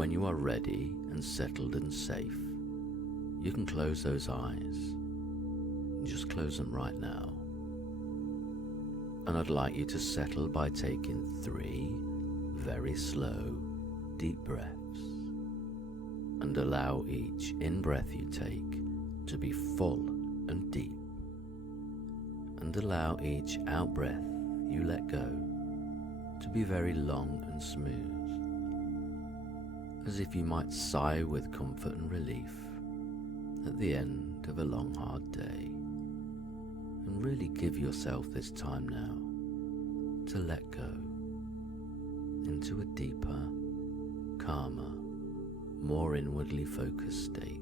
When you are ready and settled and safe, you can close those eyes. Just close them right now. And I'd like you to settle by taking 3 very slow, deep breaths, and allow each in-breath you take to be full and deep, and allow each out-breath you let go to be very long and smooth, as if you might sigh with comfort and relief at the end of a long, hard day. And really give yourself this time now to let go into a deeper, calmer, more inwardly focused state,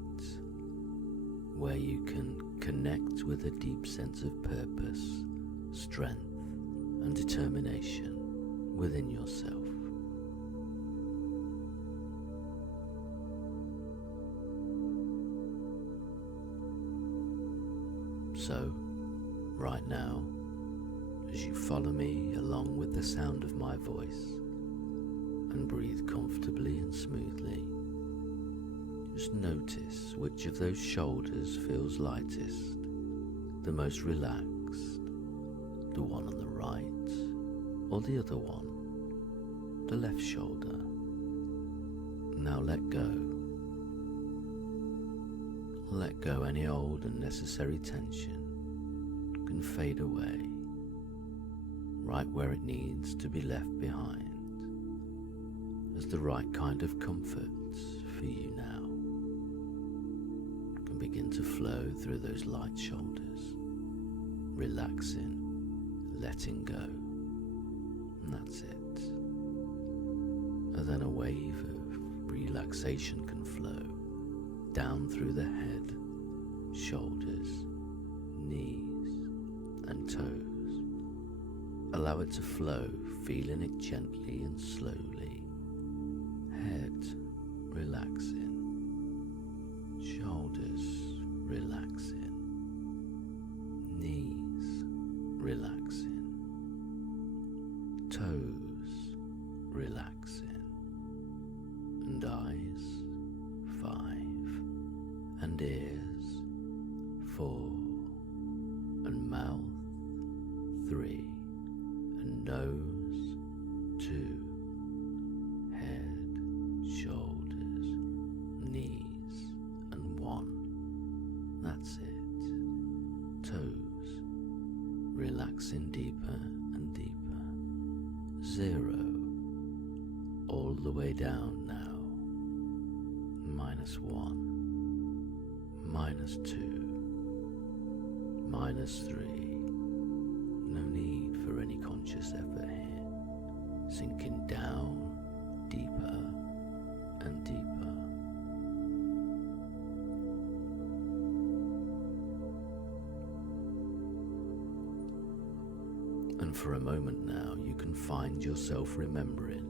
where you can connect with a deep sense of purpose, strength, and determination within yourself. So, right now, as you follow me along with the sound of my voice and breathe comfortably and smoothly, just notice which of those shoulders feels lightest, the most relaxed, the one on the right or the other one, the left shoulder. Now let go. Let go any old unnecessary tension can fade away right where it needs to be left behind as the right kind of comfort for you now can begin to flow through those light shoulders, relaxing, letting go, and that's it. And then a wave of relaxation can flow down through the head, shoulders, knees, and toes. Allow it to flow, feeling it gently and slowly. Head relaxing, shoulders relaxing, knees relaxing, toes relaxing, and eyes 5, and ears 4, and mouth 3, and nose 2, head, shoulders, knees, and 1. That's it. Toes relaxing deeper and deeper. 0, all the way down now. -1, -2, -3. No need for any conscious effort here. Sinking down deeper and deeper. And for a moment now, you can find yourself remembering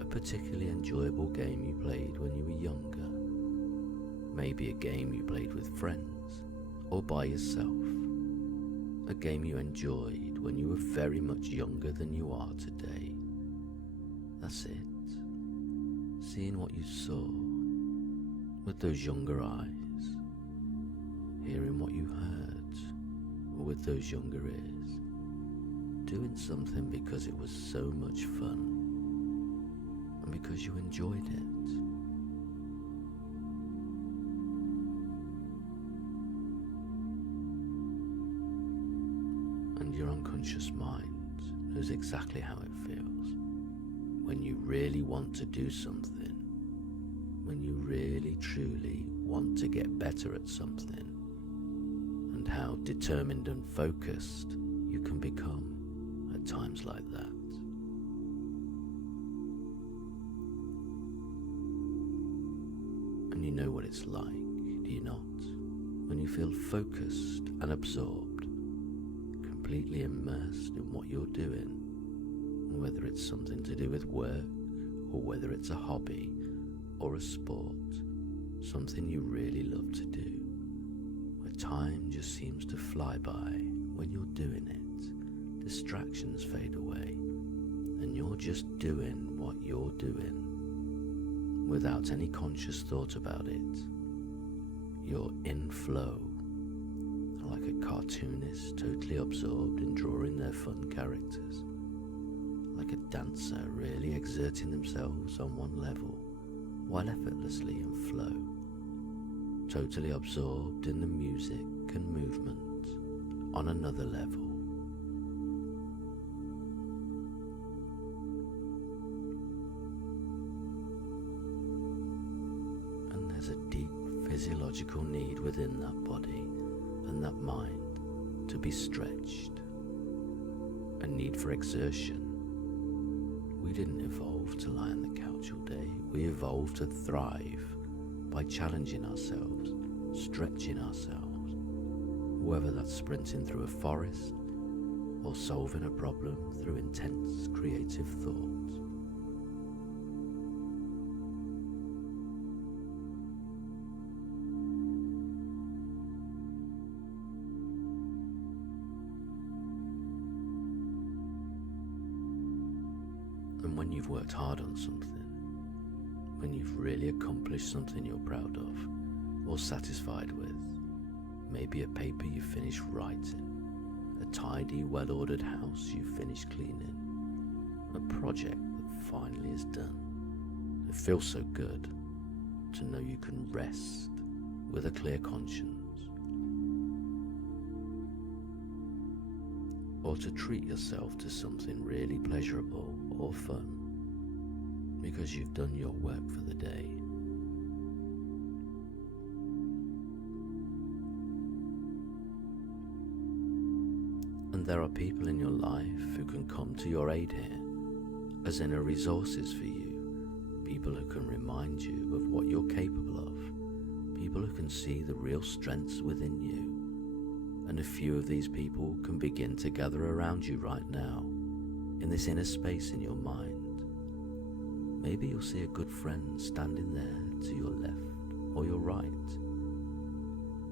a particularly enjoyable game you played when you were younger. Maybe a game you played with friends or by yourself. A game you enjoyed when you were very much younger than you are today. That's it. Seeing what you saw with those younger eyes. Hearing what you heard with those younger ears. Doing something because it was so much fun and because you enjoyed it. And your unconscious mind knows exactly how it feels when you really want to do something, when you really truly want to get better at something, and how determined and focused you can become at times like that. And you know what it's like, do you not? When you feel focused and absorbed, completely immersed in what you're doing, whether it's something to do with work, or whether it's a hobby, or a sport, something you really love to do, where time just seems to fly by when you're doing it. Distractions fade away, and you're just doing what you're doing, without any conscious thought about it. You're in flow, like a cartoonist totally absorbed in drawing their fun characters, like a dancer really exerting themselves on one level while effortlessly in flow, totally absorbed in the music and movement on another level. And there's a deep physiological need within that body and that mind to be stretched, a need for exertion. We didn't evolve to lie on the couch all day. We evolved to thrive by challenging ourselves, stretching ourselves, whether that's sprinting through a forest or solving a problem through intense creative thought. And when you've worked hard on something, when you've really accomplished something you're proud of or satisfied with, maybe a paper you finished writing, a tidy, well-ordered house you finished cleaning, a project that finally is done, it feels so good to know you can rest with a clear conscience. Or to treat yourself to something really pleasurable or fun because you've done your work for the day. And there are people in your life who can come to your aid here as inner resources for you, people who can remind you of what you're capable of, people who can see the real strengths within you. And a few of these people can begin to gather around you right now, in this inner space in your mind. Maybe you'll see a good friend standing there to your left or your right.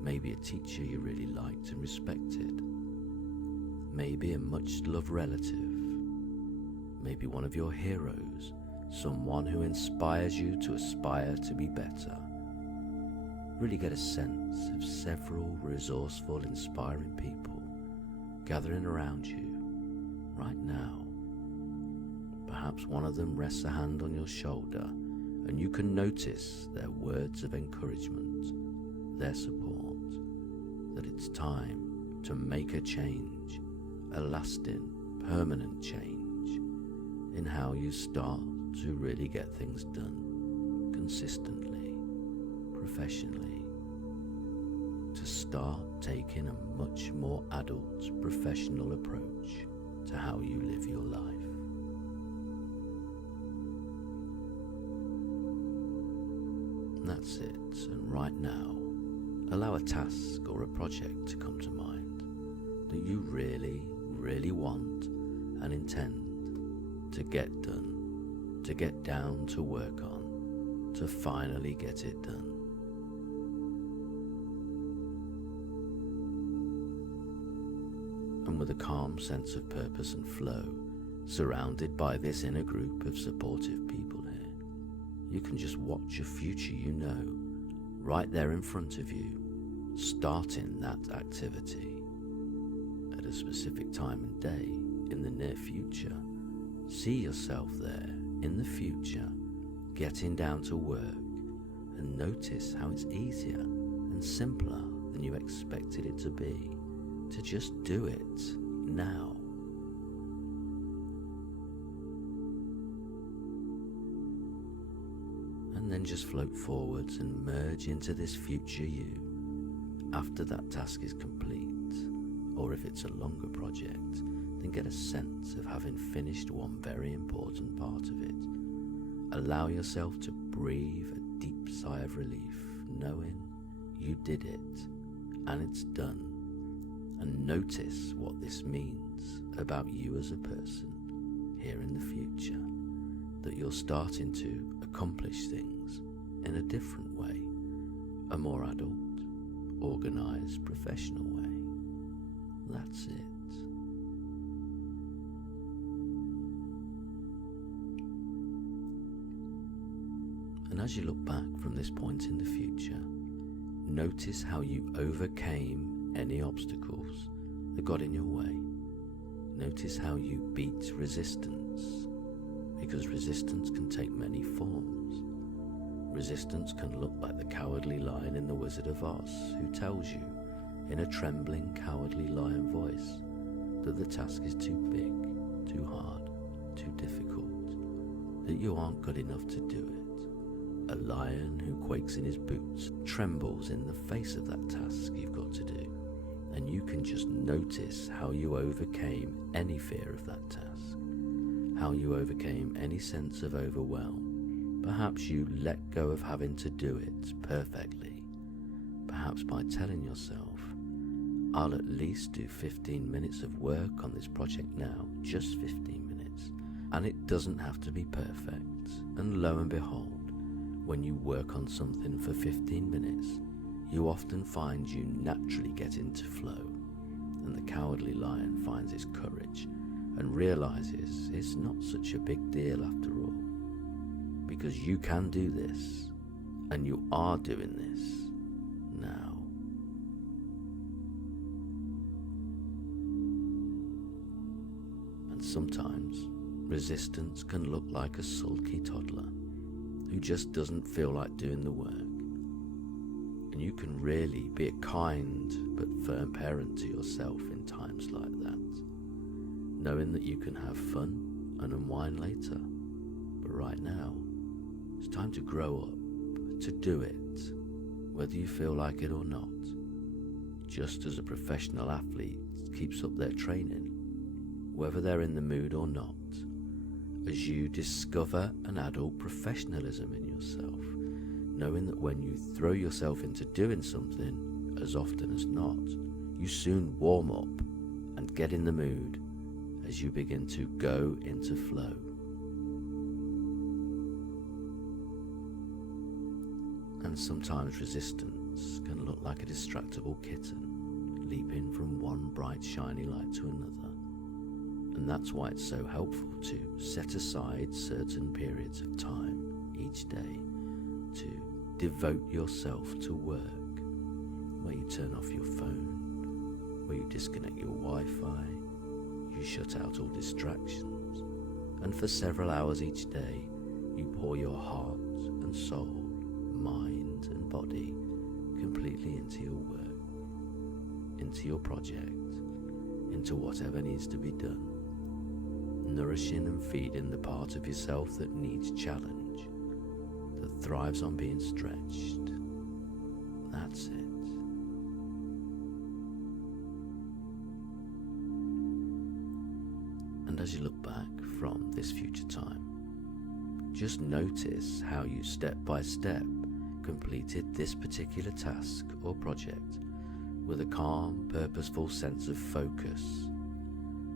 Maybe a teacher you really liked and respected. Maybe a much-loved relative. Maybe one of your heroes, someone who inspires you to aspire to be better. Really get a sense of several resourceful, inspiring people gathering around you right now. Perhaps one of them rests a hand on your shoulder and you can notice their words of encouragement, their support, that it's time to make a change, a lasting, permanent change in how you start to really get things done consistently, professionally, to start taking a much more adult, professional approach to how you live your life. That's it, and right now, allow a task or a project to come to mind that you really, really want and intend to get done, to get down to work on, to finally get it done. And with a calm sense of purpose and flow, surrounded by this inner group of supportive people here, you can just watch a future you know, right there in front of you, starting that activity. At a specific time and day in the near future, see yourself there in the future, getting down to work, and notice how it's easier and simpler than you expected it to be, to just do it now. And then just float forwards and merge into this future you after that task is complete. Or if it's a longer project, then get a sense of having finished one very important part of it. Allow yourself to breathe a deep sigh of relief, knowing you did it and it's done. And notice what this means about you as a person here in the future, that you're starting to accomplish things in a different way, a more adult, organized, professional way. That's it. And as you look back from this point in the future, notice how you overcame any obstacles that got in your way. Notice how you beat resistance, because resistance can take many forms. Resistance can look like the cowardly lion in The Wizard of Oz, who tells you, in a trembling, cowardly lion voice, that the task is too big, too hard, too difficult, that you aren't good enough to do it. A lion who quakes in his boots trembles in the face of that task you've got to do, and you can just notice how you overcame any fear of that task, how you overcame any sense of overwhelm. Perhaps you let go of having to do it perfectly, perhaps by telling yourself, I'll at least do 15 minutes of work on this project now, just 15 minutes, and it doesn't have to be perfect. And lo and behold, when you work on something for 15 minutes, you often find you naturally get into flow, and the cowardly lion finds its courage and realizes it's not such a big deal after all, because you can do this, and you are doing this now. And sometimes resistance can look like a sulky toddler who just doesn't feel like doing the work. And you can really be a kind but firm parent to yourself in times like that, knowing that you can have fun and unwind later. But right now, it's time to grow up, to do it, whether you feel like it or not. Just as a professional athlete keeps up their training, whether they're in the mood or not, as you discover an adult professionalism in yourself, knowing that when you throw yourself into doing something, as often as not, you soon warm up and get in the mood as you begin to go into flow. And sometimes resistance can look like a distractible kitten, leaping from one bright shiny light to another. And that's why it's so helpful to set aside certain periods of time each day to devote yourself to work, where you turn off your phone, where you disconnect your Wi-Fi, you shut out all distractions, and for several hours each day you pour your heart and soul, mind and body completely into your work, into your project, into whatever needs to be done, nourishing and feeding the part of yourself that needs challenge, that thrives on being stretched. That's it. And as you look back from this future time, just notice how you step by step completed this particular task or project with a calm, purposeful sense of focus,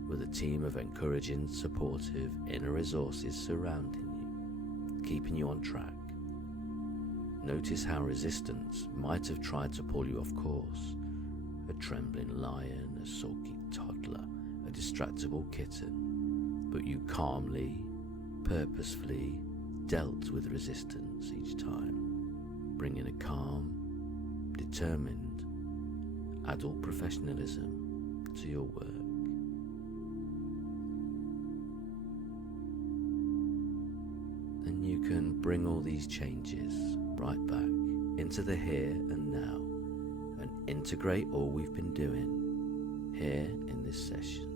with a team of encouraging, supportive inner resources surrounding you, keeping you on track. Notice how resistance might have tried to pull you off course. A trembling lion, a sulky toddler, a distractible kitten, but you calmly, purposefully dealt with resistance each time, bringing a calm, determined, adult professionalism to your work. And you can bring all these changes right back into the here and now and integrate all we've been doing here in this session.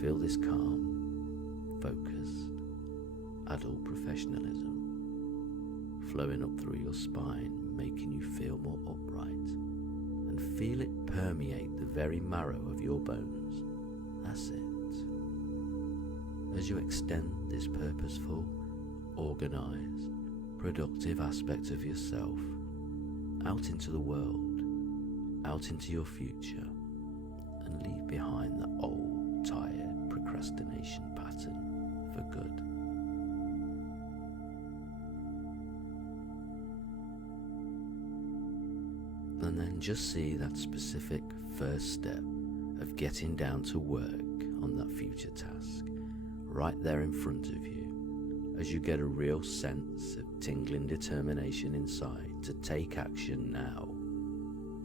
Feel this calm, focused, adult professionalism flowing up through your spine, making you feel more upright, and feel it permeate the very marrow of your bones. That's it. As you extend this purposeful, organized, productive aspect of yourself out into the world, out into your future, and leave behind that old, tired procrastination pattern for good. And then just see that specific first step of getting down to work on that future task right there in front of you, as you get a real sense of tingling determination inside to take action now,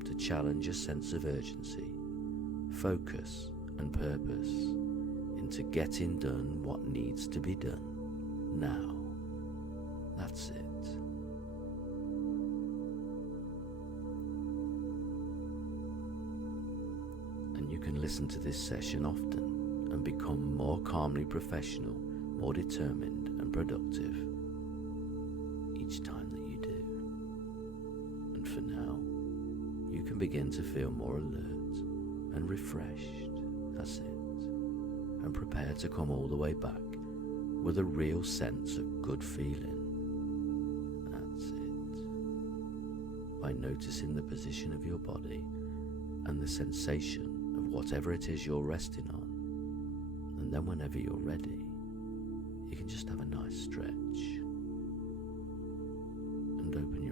to challenge a sense of urgency, focus and purpose into getting done what needs to be done now. That's it. And you can listen to this session often and become more calmly professional, more determined and productive each time that you do. And for now, you can begin to feel more alert and refreshed. That's it. And prepare to come all the way back with a real sense of good feeling. That's it. By noticing the position of your body and the sensation of whatever it is you're resting on. And then whenever you're ready, you can just have a nice stretch and open your